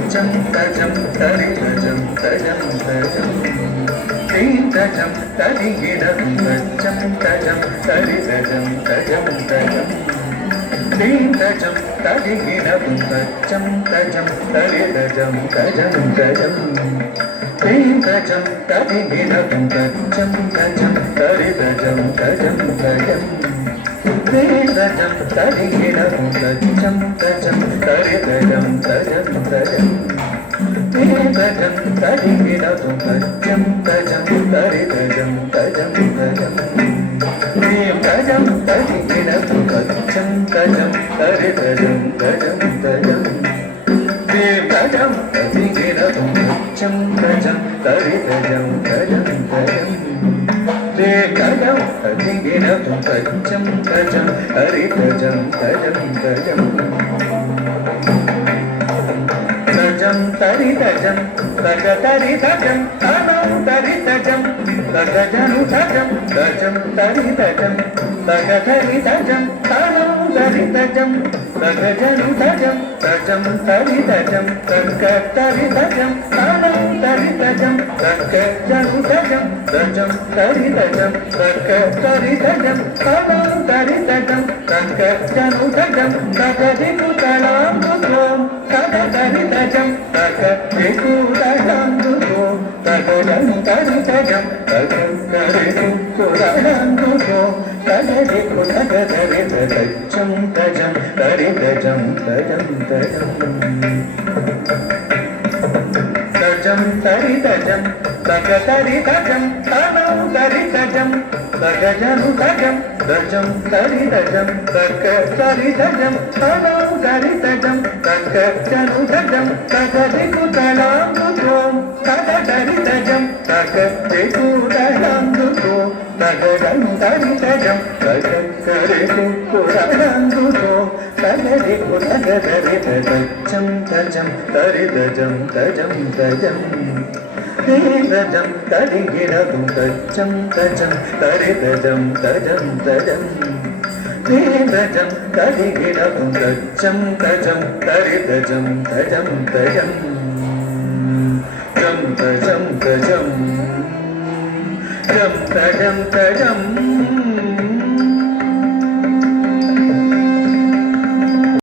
தச்சம் தஜம் தரி தஜம் தஜம் தஜம் தீந்தஜம் தரிகிடம் தச்சம் தஜம் தரி தஜம் தஜம் தஜம் தீந்தஜம் தரிகிடம் தச்சம் தஜம் தரி தஜம் தஜம் தஜம் தீந்தஜம் தரிகிடம் தச்சம் தஜம் தரி தஜம் தஜம் தஜம் தீந்தஜம் தரிகிடம் தச்சம் தஜம் தரி தஜம் தஜம் தஜம் தீந்தஜம் தரிகிடம் தச்சம் தஜம் தரி தஜம் தஜம் தஜம் தீந்தஜம் தரிகிடம் தச்சம் தஜம் தரி தஜம் தஜம் தஜம் தீந்தஜம் தரிகிடம் தச்சம் தஜம் தரி தஜம் தஜம் தஜம் தீந்தஜம் தரிகிடம் தச்சம் தஜம் தரி தஜம் தஜம் தஜம் தஜம் தரி தஜம் தஜ தரி தஜம் தனம் தரி தஜம் தஜனு தஜம் தஜம் தரி தஜம் தஜ தரி தஜம் தனம் தரி தஜம் தஜனு தஜம் தஜம் தரி தஜம் தக்க தரி தஜம் தனம் தரி தஜம் தக்க ஜனு தஜம் தஜம் தரி தஜம் தக்க தரி தஜம் தனம் தரி தஜம் தக்க ஜனு தஜம் தஜதி குதலாம் தும் தத தரி தஜம் தக்க குதலாம் தும் தஜம் தரி தஜம் தக்க கரி குதலாம் தும் தஜதி குதரி தஜம் தஜம் தரி தஜம் தஜம் தஜம் தஜம் தரி தஜம் தக தரி தஜம் தனம் தரி தஜம் தஜனு தஜம் தஜம் தரி தஜம் தக்க தரி தஜம் தனம் தரி தஜம் தக்க ஜனு தஜம் தஜதி குதலாம் தும் தத தரி தஜம் தக்க குதலாம் தும் தஜனு தரி தஜம் தக கரி குதலாம் தும் தஜதி குதரி தஜம் தஜம் தரி தஜம் தஜம் தஜம் தீந்தஜம் தரிகிடம் தச்சம் தஜம் தரி தஜம் தஜம் தஜம் தீந்தஜம் தரிகிடம் தச்சம் தஜம் தரி தஜம் தஜம் தஜம் ஜம் தஜம் தஜம் ஜம் தஜம் தஜம்